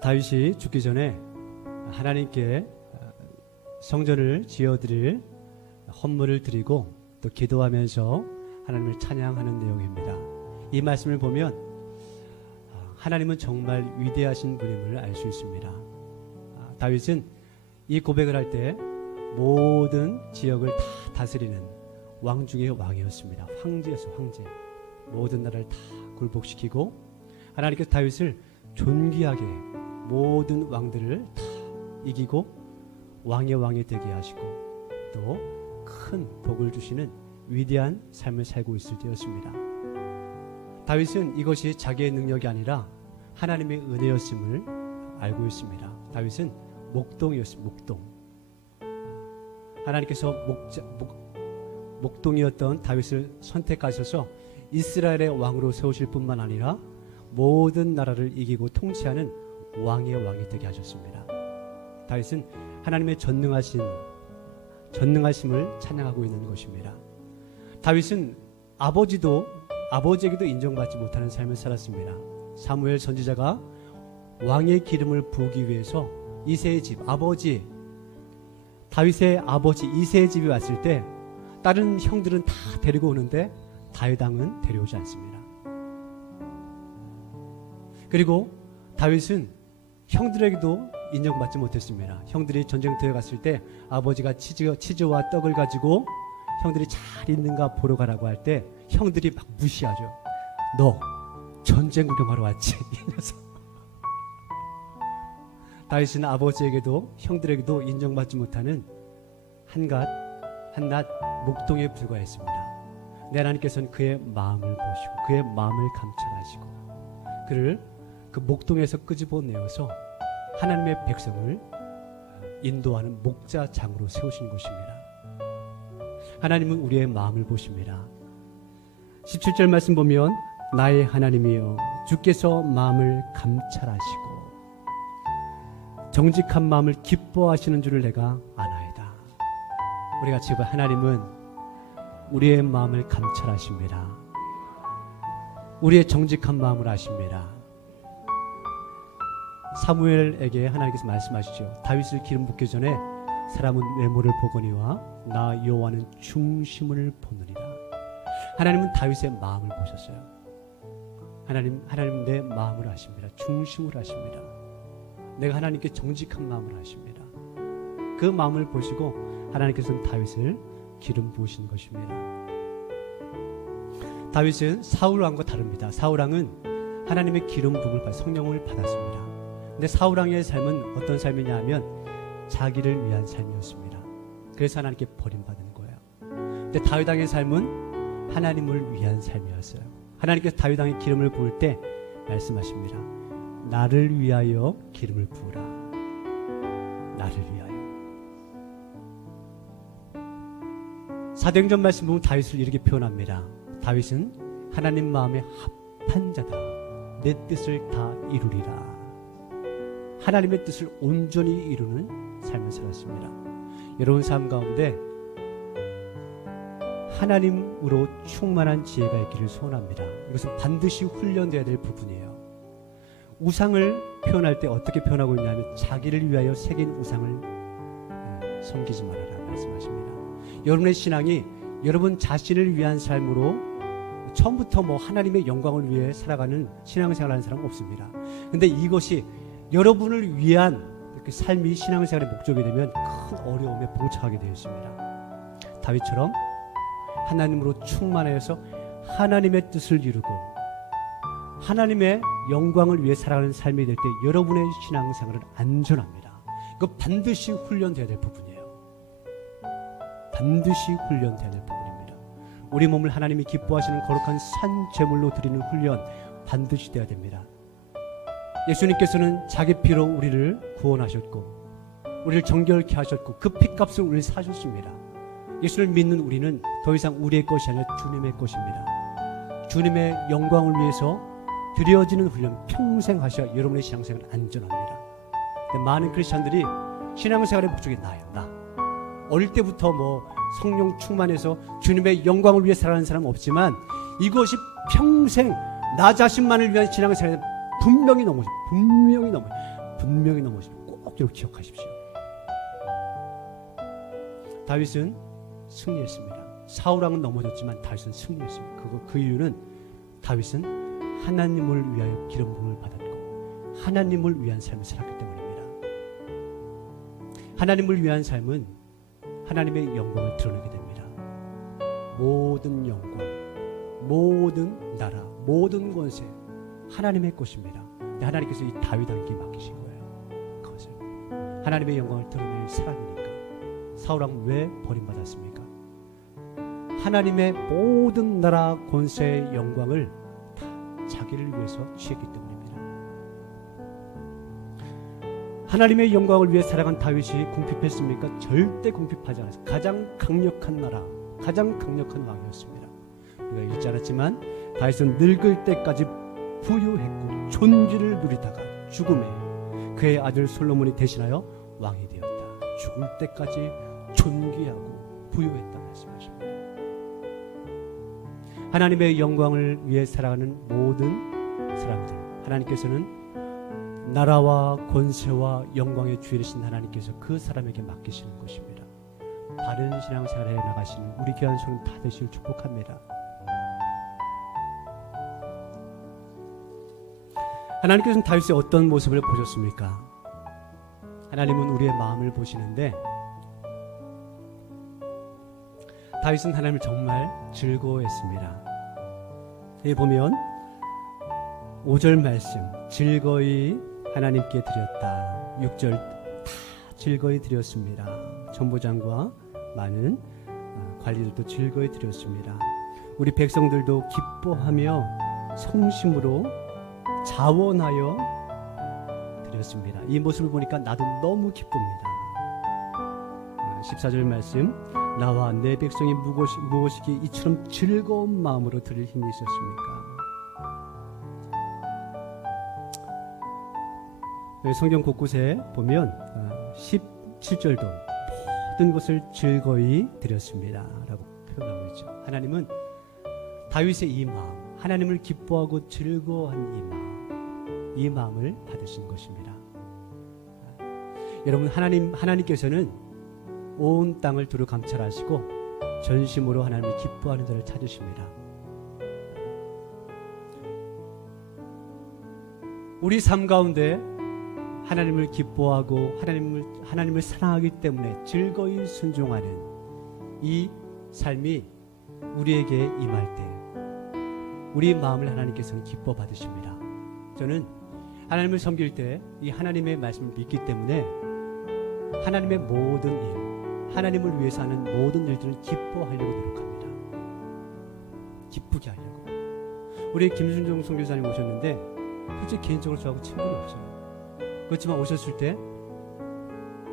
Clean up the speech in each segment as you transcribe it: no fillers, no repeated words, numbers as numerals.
다윗이 죽기 전에 하나님께 성전을 지어드릴 헌물을 드리고 또 기도하면서 하나님을 찬양하는 내용입니다. 이 말씀을 보면 하나님은 정말 위대하신 분임을 알 수 있습니다. 다윗은 이 고백을 할 때 모든 지역을 다 다스리는 왕 중의 왕이었습니다. 황제였어, 황제. 모든 나라를 다 굴복시키고 하나님께서 다윗을 존귀하게 모든 왕들을 다 이기고 왕의 왕이 되게 하시고 또 큰 복을 주시는 위대한 삶을 살고 있을 때였습니다. 다윗은 이것이 자기의 능력이 아니라 하나님의 은혜였음을 알고 있습니다. 다윗은 목동이었습니다. 목동. 하나님께서 목동이었던 다윗을 선택하셔서 이스라엘의 왕으로 세우실 뿐만 아니라 모든 나라를 이기고 통치하는 왕의 왕이 되게 하셨습니다. 다윗은 하나님의 전능하심을 찬양하고 있는 것입니다. 다윗은 아버지에게도 인정받지 못하는 삶을 살았습니다. 사무엘 선지자가 왕의 기름을 부으기 위해서 이새의 집 다윗의 아버지 이새의 집에 왔을 때 다른 형들은 다 데리고 오는데 다윗 왕은 데려오지 않습니다. 그리고 다윗은 형들에게도 인정받지 못했습니다. 형들이 전쟁터에 갔을 때 아버지가 치즈와 떡을 가지고 형들이 잘 있는가 보러 가라고 할 때 형들이 막 무시하죠. 너 전쟁 구경하러 왔지? 이 녀석. 다윗은 아버지에게도 형들에게도 인정받지 못하는 한낱 목동에 불과했습니다. 내 하나님께서는 그의 마음을 보시고 그의 마음을 감찰하시고 그를 그 목동에서 끄집어내어서 하나님의 백성을 인도하는 목자장으로 세우신 것입니다. 하나님은 우리의 마음을 보십니다. 17절 말씀 보면 나의 하나님이여 주께서 마음을 감찰하시고 정직한 마음을 기뻐하시는 줄을 내가 아나이다. 우리가 지금 하나님은 우리의 마음을 감찰하십니다. 우리의 정직한 마음을 아십니다. 사무엘에게 하나님께서 말씀하시죠. 다윗을 기름 붓기 전에 사람은 외모를 보거니와 나 여호와는 중심을 보느니라. 하나님은 다윗의 마음을 보셨어요. 하나님 내 마음을 아십니다. 중심을 아십니다. 내가 하나님께 정직한 마음을 아십니다. 그 마음을 보시고 하나님께서는 다윗을 기름 부으신 것입니다. 다윗은 사울 왕과 다릅니다. 사울 왕은 하나님의 기름 부음을 받아 성령을 받았습니다. 근데 사울 왕의 삶은 어떤 삶이냐 하면 자기를 위한 삶이었습니다. 그래서 하나님께 버림받은 거예요. 근데 다윗 왕의 삶은 하나님을 위한 삶이었어요. 하나님께서 다윗 왕의 기름을 부을 때 말씀하십니다. 나를 위하여 기름을 부으라. 나를 위하여. 사도행전 말씀 보면 다윗을 이렇게 표현합니다. 다윗은 하나님 마음에 합한 자다. 내 뜻을 다 이루리라. 하나님의 뜻을 온전히 이루는 삶을 살았습니다. 여러분 삶 가운데 하나님으로 충만한 지혜가 있기를 소원합니다. 이것은 반드시 훈련되어야 될 부분이에요. 우상을 표현할 때 어떻게 표현하고 있냐면 자기를 위하여 새긴 우상을 섬기지 말아라 말씀하십니다. 여러분의 신앙이 여러분 자신을 위한 삶으로 처음부터 하나님의 영광을 위해 살아가는 신앙생활을 하는 사람은 없습니다. 근데 이것이 여러분을 위한 삶이 신앙생활의 목적이 되면 큰 어려움에 봉착하게 되어 있습니다. 다윗처럼 하나님으로 충만해서 하나님의 뜻을 이루고 하나님의 영광을 위해 살아가는 삶이 될 때 여러분의 신앙생활은 안전합니다. 이거 반드시 훈련되어야 될 부분이에요. 반드시 훈련되어야 될 부분입니다. 우리 몸을 하나님이 기뻐하시는 거룩한 산 제물로 드리는 훈련 반드시 돼야 됩니다. 예수님께서는 자기 피로 우리를 구원하셨고 우리를 정결케 하셨고 그 피값을 우리를 사셨습니다. 예수를 믿는 우리는 더 이상 우리의 것이 아니라 주님의 것입니다. 주님의 영광을 위해서 드려지는 훈련 평생 하셔야 여러분의 신앙생활은 안전합니다. 근데 많은 크리스찬들이 신앙생활의 목적이 나예요. 나. 어릴 때부터 성령 충만해서 주님의 영광을 위해 살아가는 사람은 없지만 이것이 평생 나 자신만을 위한 신앙생활이 분명히 넘어요. 분명히 넘어지고 꼭 이렇게 기억하십시오. 다윗은 승리했습니다. 사울왕은 넘어졌지만 다윗은 승리했습니다. 그 이유는 다윗은 하나님을 위하여 기름 부음을 받았고 하나님을 위한 삶을 살았기 때문입니다. 하나님을 위한 삶은 하나님의 영광을 드러내게 됩니다. 모든 영광, 모든 나라, 모든 권세 하나님의 것입니다. 근데 하나님께서 이 다윗에게 맡기신 거예요. 그것을 하나님의 영광을 드러낼 사람이니까. 사울왕 왜 버림받았습니까? 하나님의 모든 나라 권세의 영광을 다 자기를 위해서 취했기 때문입니다. 하나님의 영광을 위해 살아간 다윗이 궁핍했습니까? 절대 궁핍하지 않았습니다. 가장 강력한 나라, 가장 강력한 왕이었습니다. 우리가 읽지 않았지만 다윗은 늙을 때까지 부유했고 존귀를 누리다가 죽음에 그의 아들 솔로몬이 대신하여 왕이 되었다. 죽을 때까지 존귀하고 부유했다 말씀하십니다. 하나님의 영광을 위해 살아가는 모든 사람들, 하나님께서는 나라와 권세와 영광의 주인 되신 하나님께서 그 사람에게 맡기시는 것입니다. 바른 신앙생활에 나가시는 우리 귀한 손은 다 되시길 축복합니다. 하나님께서는 다윗의 어떤 모습을 보셨습니까? 하나님은 우리의 마음을 보시는데 다윗은 하나님을 정말 즐거워했습니다. 여기 보면 5절 말씀, 즐거이 하나님께 드렸다. 6절 다 즐거이 드렸습니다. 전보장과 많은 관리들도 즐거이 드렸습니다. 우리 백성들도 기뻐하며 성심으로 자원하여 드렸습니다. 이 모습을 보니까 나도 너무 기쁩니다. 14절 말씀, 나와 내 백성이 무엇이기 이처럼 즐거운 마음으로 드릴 힘이 있었습니까? 성경 곳곳에 보면 17절도 모든 것을 즐거이 드렸습니다 라고 표현하고 있죠. 하나님은 다윗의 이 마음, 하나님을 기뻐하고 즐거워한 이 마음을 받으신 것입니다. 여러분, 하나님께서는 온 땅을 두루 감찰하시고 전심으로 하나님을 기뻐하는 자를 찾으십니다. 우리 삶 가운데 하나님을 기뻐하고 하나님을 사랑하기 때문에 즐거이 순종하는 이 삶이 우리에게 임할 때 우리 마음을 하나님께서는 기뻐 받으십니다. 저는 하나님을 섬길 때 이 하나님의 말씀을 믿기 때문에 하나님의 모든 일, 하나님을 위해서 하는 모든 일들은 기뻐하려고 노력합니다. 기쁘게 하려고. 우리 김순정 선교사님 오셨는데 솔직히 개인적으로 저하고 친분이 없어요. 그렇지만 오셨을 때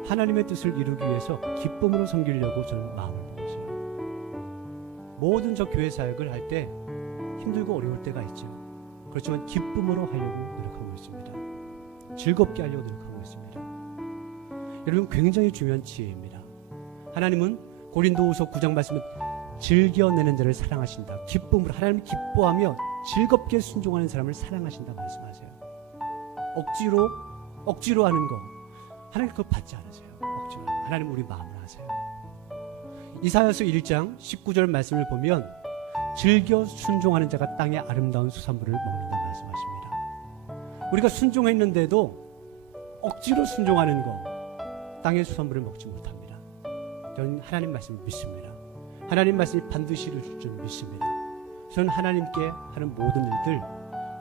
하나님의 뜻을 이루기 위해서 기쁨으로 섬기려고 저는 마음을 먹었어요. 모든 저 교회 사역을 할 때 힘들고 어려울 때가 있죠. 그렇지만 기쁨으로 하려고 노력하고 있습니다. 즐겁게 하려고 노력하고 있습니다. 여러분, 굉장히 중요한 지혜입니다. 하나님은 고린도후서 9장 말씀은 즐겨내는 자를 사랑하신다. 기쁨으로 하나님을 기뻐하며 즐겁게 순종하는 사람을 사랑하신다 말씀하세요. 억지로 하는 거 하나님 그거 받지 않으세요. 억지로. 하나님 우리 마음을 아세요. 이사야서 1장 19절 말씀을 보면 즐겨 순종하는 자가 땅의 아름다운 수산물을 먹는다 말씀하십니다. 우리가 순종했는데도 억지로 순종하는 거 땅의 수산물을 먹지 못합니다. 저는 하나님 말씀을 믿습니다. 하나님 말씀이 반드시 이루어질 줄 믿습니다. 저는 하나님께 하는 모든 일들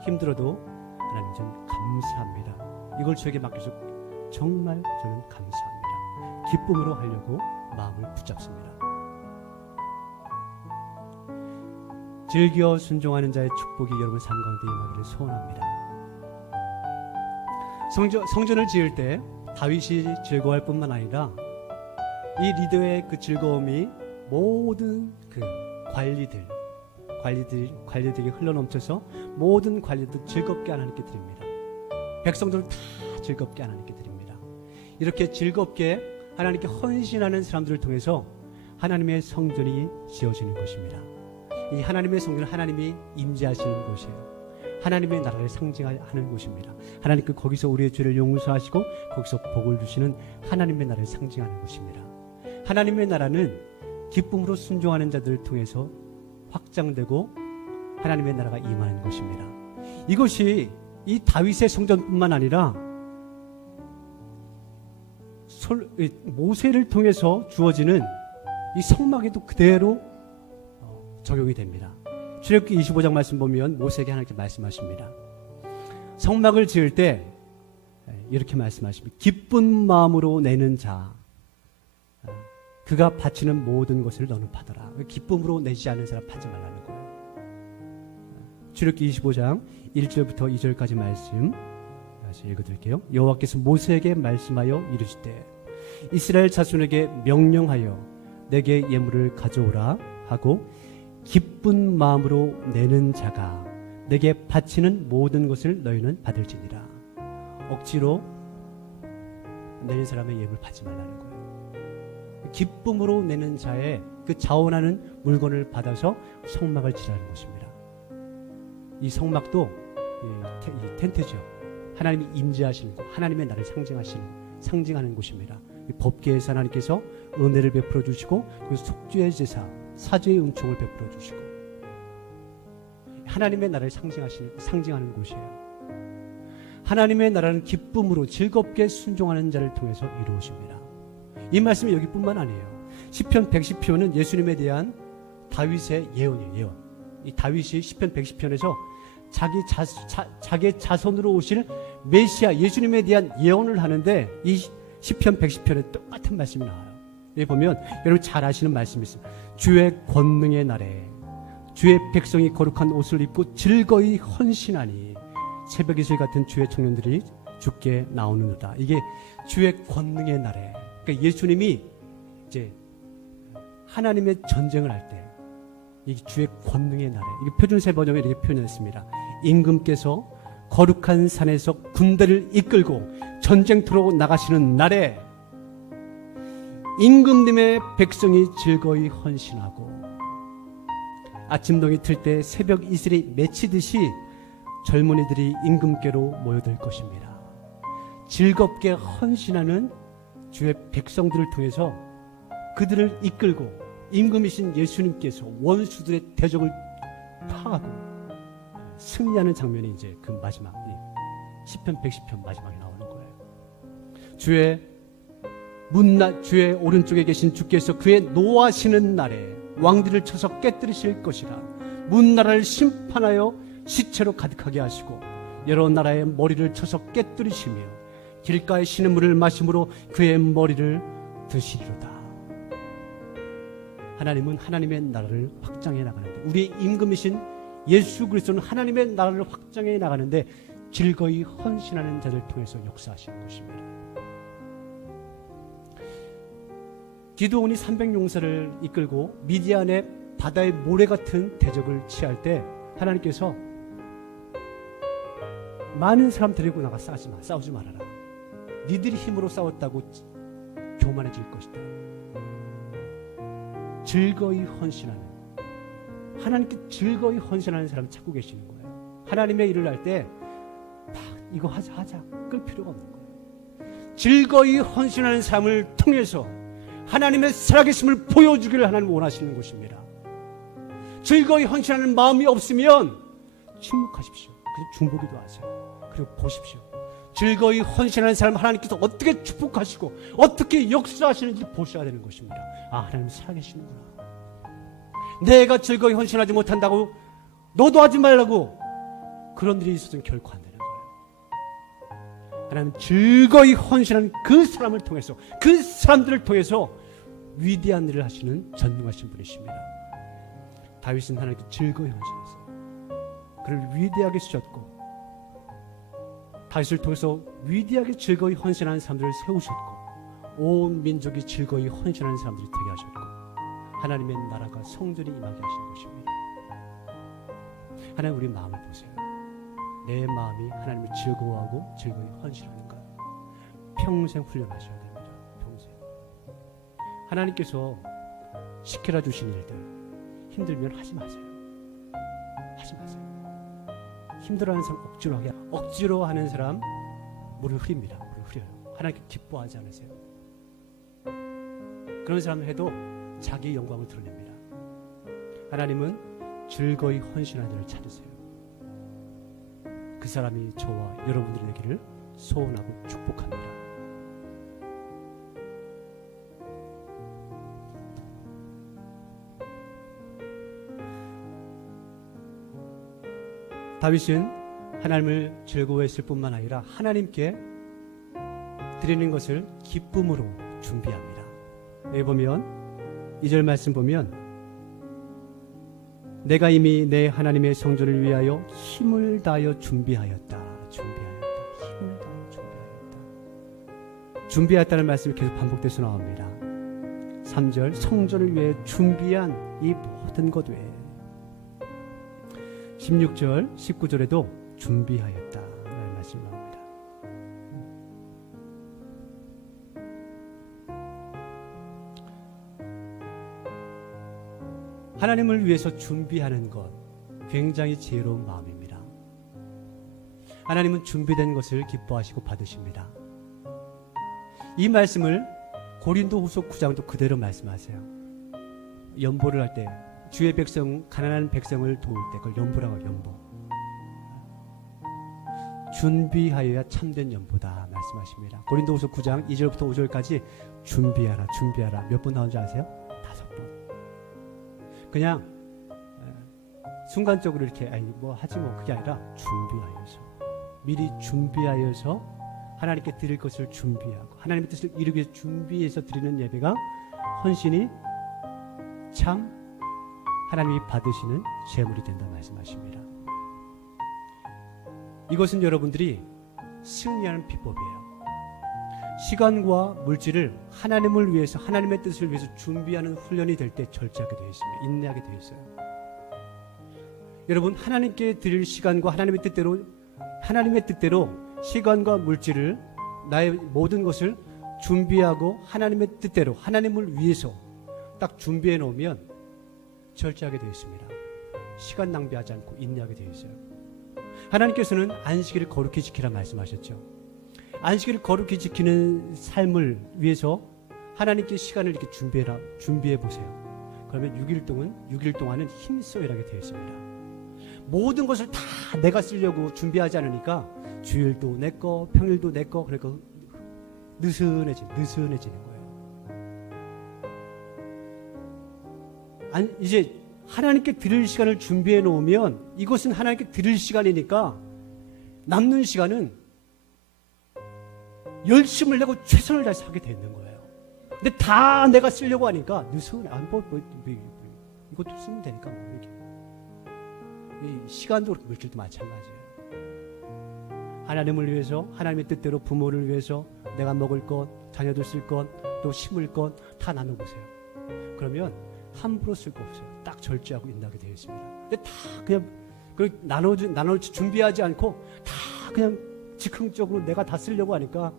힘들어도 하나님 저는 감사합니다. 이걸 저에게 맡겨서 정말 저는 감사합니다. 기쁨으로 하려고 마음을 붙잡습니다. 즐겨 순종하는 자의 축복이 여러분 삶 가운데 임하기를 소원합니다. 성전을 지을 때 다윗이 즐거워할 뿐만 아니라 이 리더의 그 즐거움이 모든 그 관리들에게 흘러넘쳐서 모든 관리들 즐겁게 하나님께 드립니다. 백성들을 다 즐겁게 하나님께 드립니다. 이렇게 즐겁게 하나님께 헌신하는 사람들을 통해서 하나님의 성전이 지어지는 것입니다. 이 하나님의 성전은 하나님이 임재하시는 곳이에요. 하나님의 나라를 상징하는 곳입니다. 하나님께 거기서 우리의 죄를 용서하시고 거기서 복을 주시는 하나님의 나라를 상징하는 곳입니다. 하나님의 나라는 기쁨으로 순종하는 자들을 통해서 확장되고 하나님의 나라가 임하는 것입니다. 이것이 이 다윗의 성전뿐만 아니라 모세를 통해서 주어지는 이 성막에도 그대로 적용이 됩니다. 출애굽기 25장 말씀 보면 모세에게 하나님께 말씀하십니다. 성막을 지을 때 이렇게 말씀하십니다. 기쁜 마음으로 내는 자 그가 바치는 모든 것을 너는 받아라. 기쁨으로 내지 않는 사람 받지 말라는 거예요. 출애굽기 25장 1절부터 2절까지 말씀 다시 읽어드릴게요. 여호와께서 모세에게 말씀하여 이르시되 이스라엘 자손에게 명령하여 내게 예물을 가져오라 하고 기쁜 마음으로 내는 자가 내게 바치는 모든 것을 너희는 받을지니라. 억지로 내는 사람의 예물 받지 말라는 거예요. 기쁨으로 내는 자의 그 자원하는 물건을 받아서 성막을 지라는 것입니다. 이 성막도 이 텐트죠. 하나님이 임재하시는 곳, 하나님의 나라를 상징하는 곳입니다. 법궤에서 하나님께서 은혜를 베풀어 주시고 그 속죄의 제사, 사죄의 은총을 베풀어 주시고 하나님의 나라를 상징하는 곳이에요. 하나님의 나라는 기쁨으로 즐겁게 순종하는 자를 통해서 이루어집니다. 이 말씀이 여기뿐만 아니에요. 시편 110편은 예수님에 대한 다윗의 예언이에요. 예언. 이 다윗이 시편 110편에서 자기 자손으로 오실 메시아 예수님에 대한 예언을 하는데 이 시편 110편에 똑같은 말씀이 나와요. 여기 보면 여러분 잘 아시는 말씀이 있습니다. 주의 권능의 날에 주의 백성이 거룩한 옷을 입고 즐거이 헌신하니 새벽 이슬 같은 주의 청년들이 주께 나오느니라. 이게 주의 권능의 날에, 그러니까 예수님이 이제 하나님의 전쟁을 할 때 이 주의 권능의 날에, 이게 표준세 버전에 이렇게 표현했습니다. 임금께서 거룩한 산에서 군대를 이끌고 전쟁터로 나가시는 날에 임금님의 백성이 즐거이 헌신하고 아침동이 틀 때 새벽 이슬이 맺히듯이 젊은이들이 임금께로 모여들 것입니다. 즐겁게 헌신하는 주의 백성들을 통해서 그들을 이끌고 임금이신 예수님께서 원수들의 대적을 파하고 승리하는 장면이 이제 그 마지막 시편 110편 마지막에 나오는 거예요. 주의 오른쪽에 계신 주께서 그의 노하시는 날에 왕들을 쳐서 깨뜨리실 것이라. 문나라를 심판하여 시체로 가득하게 하시고 여러 나라의 머리를 쳐서 깨뜨리시며 길가의 시냇물을 마심으로 그의 머리를 드시리로다. 하나님은 하나님의 나라를 확장해 나가는데, 우리의 임금이신 예수 그리스도는 하나님의 나라를 확장해 나가는데 즐거이 헌신하는 자들 통해서 역사하시는 것입니다. 기드온이 300용사를 이끌고 미디안의 바다의 모래 같은 대적을 취할 때 하나님께서 많은 사람 데리고 나가 싸우지 말아라. 니들이 힘으로 싸웠다고 교만해질 것이다. 즐거이 헌신하는, 하나님께 즐거이 헌신하는 사람 찾고 계시는 거예요. 하나님의 일을 할 때 이거 하자 끌 필요가 없는 거예요. 즐거이 헌신하는 삶을 통해서 하나님의 살아계심을 보여주기를 하나님 원하시는 것입니다. 즐거이 헌신하는 마음이 없으면 침묵하십시오. 그냥 중보기도 하세요. 그리고 보십시오. 즐거이 헌신하는 사람 하나님께서 어떻게 축복하시고 어떻게 역사하시는지 보셔야 되는 것입니다. 아, 하나님 살아계시는구나. 내가 즐거이 헌신하지 못한다고 너도 하지 말라고 그런 일이 있어서는 결코 안 되는 거예요. 하나님 즐거이 헌신하는 그 사람을 통해서, 그 사람들을 통해서 위대한 일을 하시는 전능하신 분이십니다. 다윗은 하나님께 즐거이 헌신했어요. 그를 위대하게 쓰셨고 다윗을 통해서 위대하게 즐거이 헌신하는 사람들을 세우셨고 온 민족이 즐거이 헌신하는 사람들이 되게 하셨고 하나님의 나라가 성전이 임하게 하신 것입니다. 하나님, 우리 마음을 보세요. 내 마음이 하나님을 즐거워하고 즐거이 헌신하는가? 평생 훈련하셔야 됩니다. 평생. 하나님께서 시켜라 주신 일들 힘들면 하지 마세요. 하지 마세요. 힘들어하는 사람 억지로 하게, 억지로 하는 사람 물을 흐립니다. 물을 흐려요. 하나님께 기뻐하지 않으세요. 그런 사람을 해도 자기 영광을 드러냅니다. 하나님은 즐거이 헌신하는 자를 찾으세요. 그 사람이 저와 여러분들이 되기를 소원하고 축복합니다. 다윗은 하나님을 즐거워했을 뿐만 아니라 하나님께 드리는 것을 기쁨으로 준비합니다. 여기 보면 2절 말씀 보면 내가 이미 내 하나님의 성전을 위하여 힘을 다하여 준비하였다. 힘을 다하여 준비하였다. 준비하였다는 말씀이 계속 반복돼서 나옵니다. 3절 성전을 위해 준비한 이 모든 것 외에 16절, 19절에도 준비하였다 라는 말씀이 나옵니다. 하나님을 위해서 준비하는 것 굉장히 지혜로운 마음입니다. 하나님은 준비된 것을 기뻐하시고 받으십니다. 이 말씀을 고린도후서 9장도 그대로 말씀하세요. 연보를 할 때 주의 백성, 가난한 백성을 도울 때 그걸 연보라고 해요. 연보. 준비하여야 참된 연보다 말씀하십니다. 고린도후서 9장 2절부터 5절까지 준비하라 준비하라 몇 번 나온지 아세요? 5번. 그냥 순간적으로 이렇게 아니 뭐 하지 뭐 그게 아니라 준비하여서 미리 준비하여서 하나님께 드릴 것을 준비하고 하나님의 뜻을 이루기 위해서 준비해서 드리는 예배가 헌신이 참 하나님이 받으시는 제물이 된다 말씀하십니다. 이것은 여러분들이 승리하는 비법이에요. 시간과 물질을 하나님을 위해서 하나님의 뜻을 위해서 준비하는 훈련이 될 때 절제하게 되어 있습니다. 인내하게 되어 있어요. 여러분 하나님께 드릴 시간과 하나님의 뜻대로 시간과 물질을 나의 모든 것을 준비하고 하나님의 뜻대로 하나님을 위해서 딱 준비해 놓으면 절제하게 되어 있습니다. 시간 낭비하지 않고 인내하게 되어 있어요. 하나님께서는 안식일을 거룩히 지키라 말씀하셨죠. 안식일을 거룩히 지키는 삶을 위해서 하나님께 시간을 이렇게 준비해 보세요. 그러면 6일 동안은 힘써야하게 되어 있습니다. 모든 것을 다 내가 쓰려고 준비하지 않으니까 주일도 내 거, 평일도 내 거, 그러니까 느슨해지는 거예요. 이제 하나님께 드릴 시간을 준비해 놓으면 이것은 하나님께 드릴 시간이니까 남는 시간은 열심을 내고 최선을 다해서 하게 되는 거예요. 근데 다 내가 쓰려고 하니까 느슨해. 이것도 쓰면 되니까 뭐 이렇게. 이 시간도 그렇고 물질도 마찬가지예요. 하나님을 위해서 하나님의 뜻대로 부모를 위해서 내가 먹을 것, 자녀들 쓸 것, 또 심을 것 다 나눠보세요. 그러면 함부로 쓸 거 없어요. 딱 절제하고 인하게 되어 있습니다. 근데 다 그냥 나눠 준비하지 않고 다 그냥 즉흥적으로 내가 다 쓰려고 하니까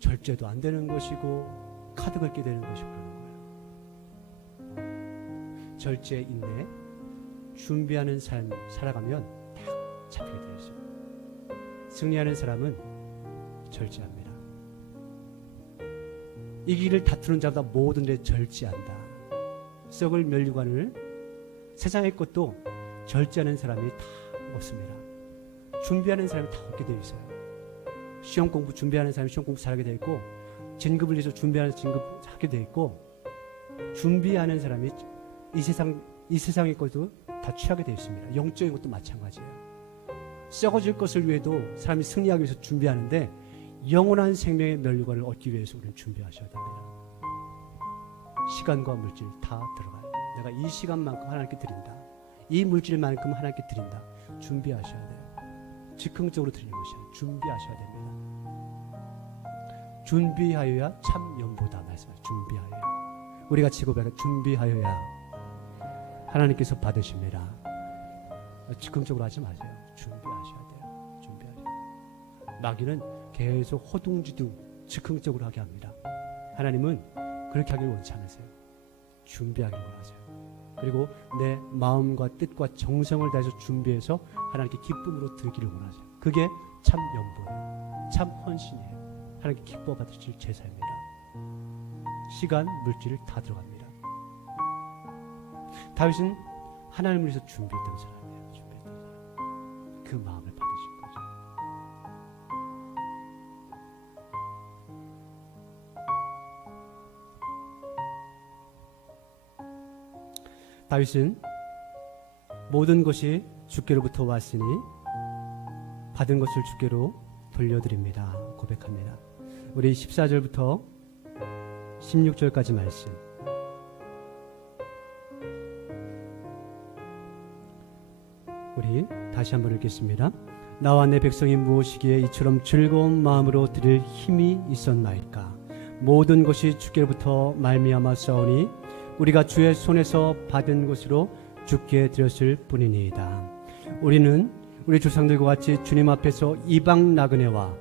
절제도 안 되는 것이고 카드 긁게 되는 것이고 그러는 거예요. 절제, 인내, 준비하는 삶 살아가면 딱 잡히게 되어 있어요. 승리하는 사람은 절제합니다. 이기를 다투는 자보다 모든 데 절제한다. 썩을 면류관을 세상의 것도 절제하는 사람이 다 얻습니다. 준비하는 사람이 다 얻게 되어 있어요. 시험 공부 준비하는 사람이 시험 공부 잘하게 되어 있고 진급을 위해서 준비하는 진급 하게 되어 있고 준비하는 사람이 이 세상의 것도 다 취하게 되어 있습니다. 영적인 것도 마찬가지예요. 썩어질 것을 위해도 사람이 승리하기 위해서 준비하는데 영원한 생명의 면류관을 얻기 위해서 우리는 준비하셔야 됩니다. 시간과 물질 다 들어가요. 내가 이 시간만큼 하나님께 드린다. 이 물질만큼 하나님께 드린다. 준비하셔야 돼요. 즉흥적으로 드리는 것이 아니라 준비하셔야 됩니다. 준비하여야 참 연보다 말씀하세요. 준비하여야. 우리가 지고백을 준비하여야 하나님께서 받으십니다. 즉흥적으로 하지 마세요. 준비하셔야 돼요. 준비하셔야 돼요. 마귀는 계속 허둥지둥 즉흥적으로 하게 합니다. 하나님은 그렇게 하길 원치 않으세요. 준비하길 원하세요. 그리고 내 마음과 뜻과 정성을 다해서 준비해서 하나님께 기쁨으로 드리기를 원하세요. 그게 참 연보예요. 참 헌신이에요. 하나님께 기뻐 받으실 제사입니다. 시간, 물질을 다 들어갑니다. 다윗은 하나님을 위해서 준비했던 사람이에요. 준비했던 사람. 그 마음을 받으신 거죠. 다윗은 모든 것이 주께로부터 왔으니 받은 것을 주께로 돌려드립니다. 고백합니다. 우리 14절부터 16절까지 말씀. 우리 다시 한번 읽겠습니다. 나와 내 백성이 무엇이기에 이처럼 즐거운 마음으로 드릴 힘이 있었나이까. 모든 것이 주께로부터 말미암아 싸우니 우리가 주의 손에서 받은 것으로 주께 드렸을 뿐이니이다. 우리는 우리 조상들과 같이 주님 앞에서 이방 나그네와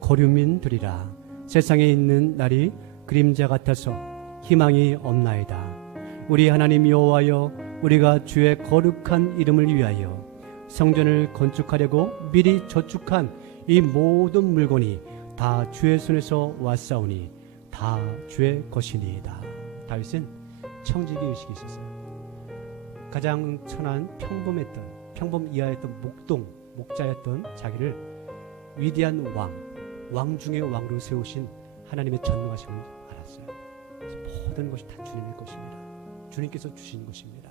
거류민 되리라. 세상에 있는 날이 그림자 같아서 희망이 없나이다. 우리 하나님 여호와여, 우리가 주의 거룩한 이름을 위하여 성전을 건축하려고 미리 저축한 이 모든 물건이 다 주의 손에서 왔사오니 다 주의 것이니이다. 다윗은 청지기 의식이 있었어요. 가장 천한 평범 이하였던 목자였던 자기를 위대한 왕 중의 왕으로 세우신 하나님의 전능하심을 알았어요. 그래서 모든 것이 다 주님의 것입니다. 주님께서 주신 것입니다.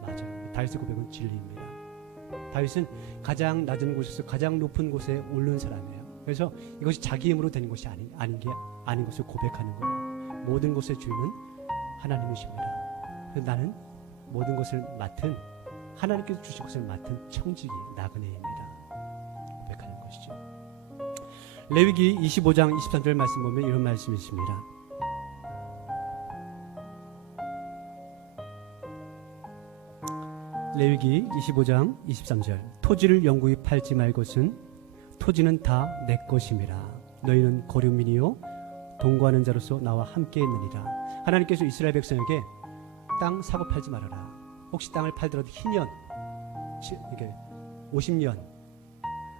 맞아요. 다윗의 고백은 진리입니다. 다윗은 가장 낮은 곳에서 가장 높은 곳에 오른 사람이에요. 그래서 이것이 자기 힘으로 된 것이 아닌 것을 고백하는 거예요. 모든 것의 주인은 하나님이십니다. 그래서 나는 모든 것을 맡은, 하나님께서 주신 것을 맡은 청지기 나그네입니다. 고백하는 것이죠. 레위기 25장 23절 말씀 보면 이런 말씀이 있습니다. 레위기 25장 23절. 토지를 영구히 팔지 말것은 토지는 다 내 것임이라. 너희는 거류민이요 동거하는 자로서 나와 함께 있느니라. 하나님께서 이스라엘 백성에게 땅 사고 팔지 말아라. 혹시 땅을 팔더라도 희년, 이게 50년,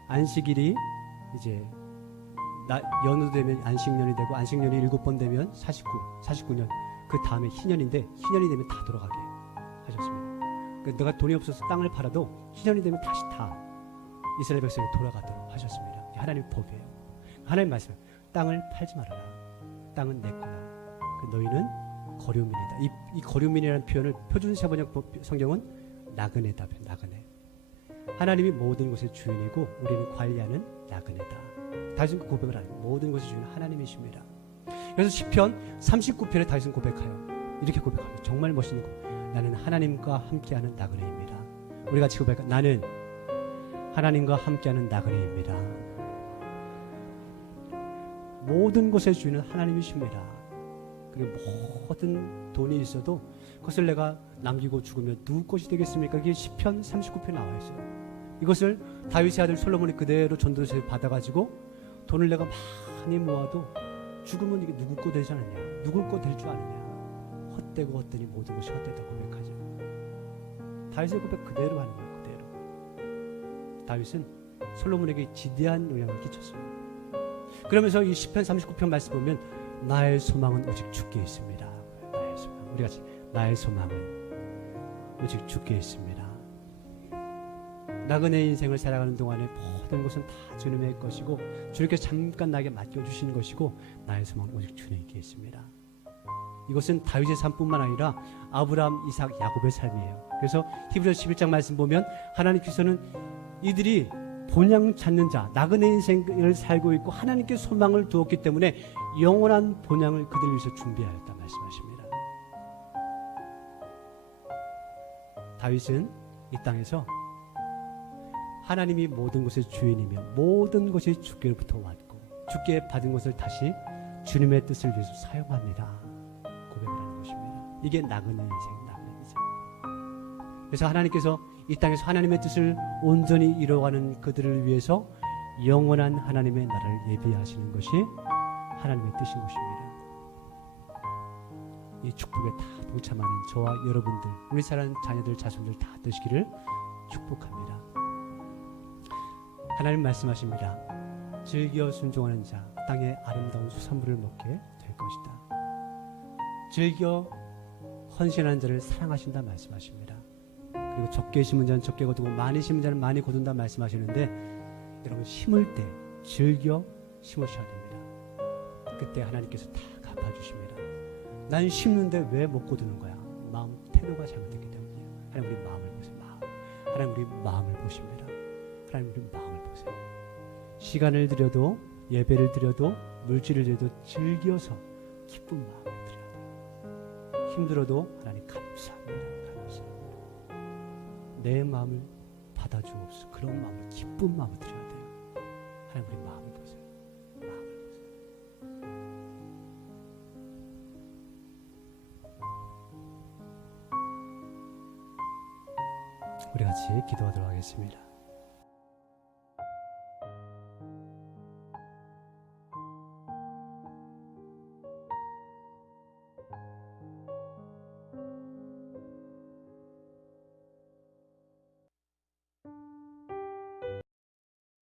안식일이 이제 연으로 되면 안식년이 되고 안식년이 7번 되면 49년. 그 다음에 희년인데 희년이 되면 다 돌아가게 하셨습니다. 그러니까 내가 돈이 없어서 땅을 팔아도 희년이 되면 다시 다 이스라엘 백성이 돌아가도록 하셨습니다. 하나님의 법이에요. 하나님 말씀, 땅을 팔지 말아라. 땅은 내 거다. 너희는 거류민이다. 이 거류민이라는 표현을 표준 세번역 성경은 나그네다. 나그네. 하나님이 모든 것의 주인이고 우리는 관리하는 나그네다. 다윗은 그 고백을 하는 모든 것의 주인은 하나님이십니다. 그래서 시편 39편에 다윗은 고백하여 이렇게 고백합니다. 정말 멋있는 거. 나는 하나님과 함께하는 나그네입니다. 우리 같이 고백합니다. 나는 하나님과 함께하는 나그네입니다. 모든 것의 주인은 하나님이십니다. 그리고 모든 돈이 있어도 그것을 내가 남기고 죽으면 누구 것이 되겠습니까? 이게 시편 39편에 나와 있어요. 이것을 다윗의 아들 솔로몬이 그대로 전도서에 받아가지고 돈을 내가 많이 모아도 죽으면 이게 누구 거 되지 않느냐? 누구 거 될 줄 아느냐? 헛되고 헛되니 모든 것이 헛되다 고백하죠. 다윗의 고백 그대로 하는 거예요. 그대로. 다윗은 솔로몬에게 지대한 영향을 끼쳤어요. 그러면서 이 시편 39편 말씀 보면 나의 소망은 오직 주께 있습니다. 나의 소망. 우리 같이 나의 소망은 오직 주께 있습니다. 나그네 인생을 살아가는 동안에 모든 것은 다 주님의 것이고 주님께서 잠깐 나에게 맡겨주시는 것이고 나의 소망은 오직 주님께 있습니다. 이것은 다윗의 삶뿐만 아니라 아브라함, 이삭, 야곱의 삶이에요. 그래서 히브리서 11장 말씀 보면 하나님께서는 이들이 본향 찾는 자, 나그네 인생을 살고 있고 하나님께 소망을 두었기 때문에 영원한 본향을 그들 위해서 준비하였다 말씀하십니다. 다윗은 이 땅에서 하나님이 모든 것의 주인이며 모든 것이 주께로부터 왔고 주께 받은 것을 다시 주님의 뜻을 위해서 사용합니다. 고백을 하는 것입니다. 이게 나그네 인생, 나그네 인생. 그래서 하나님께서 이 땅에서 하나님의 뜻을 온전히 이루어가는 그들을 위해서 영원한 하나님의 나라를 예비하시는 것이 하나님의 뜻인 것입니다. 이 축복에 다 동참하는 저와 여러분들, 우리 사랑하는 자녀들, 자손들 다 되시기를 축복합니다. 하나님 말씀하십니다. 즐겨 순종하는 자 땅의 아름다운 수산물을 먹게 될 것이다. 즐겨 헌신하는 자를 사랑하신다 말씀하십니다. 그리고 적게 심은 자는 적게 거두고 많이 심은 자는 많이 거둔다 말씀하시는데, 여러분 심을 때 즐겨 심으셔야 됩니다. 그때 하나님께서 다 갚아주십니다. 난 심는데 왜 못 거두는 거야? 마음 태도가 잘못됐기 때문이에요. 하나님 우리 마음을 보세요. 하나님 우리 마음을 보십니다. 하나님 우리 마음을 보세요. 시간을 들여도, 예배를 드려도, 물질을 드려도 즐겨서 기쁜 마음을 드려야 돼요. 힘들어도 하나님 감사합니다. 내 마음을 받아주옵소서. 그런 마음을, 기쁜 마음을 드려야 돼요. 하나님 우리 마음을 보세요. 마음을 보세요. 우리 같이 기도하도록 하겠습니다.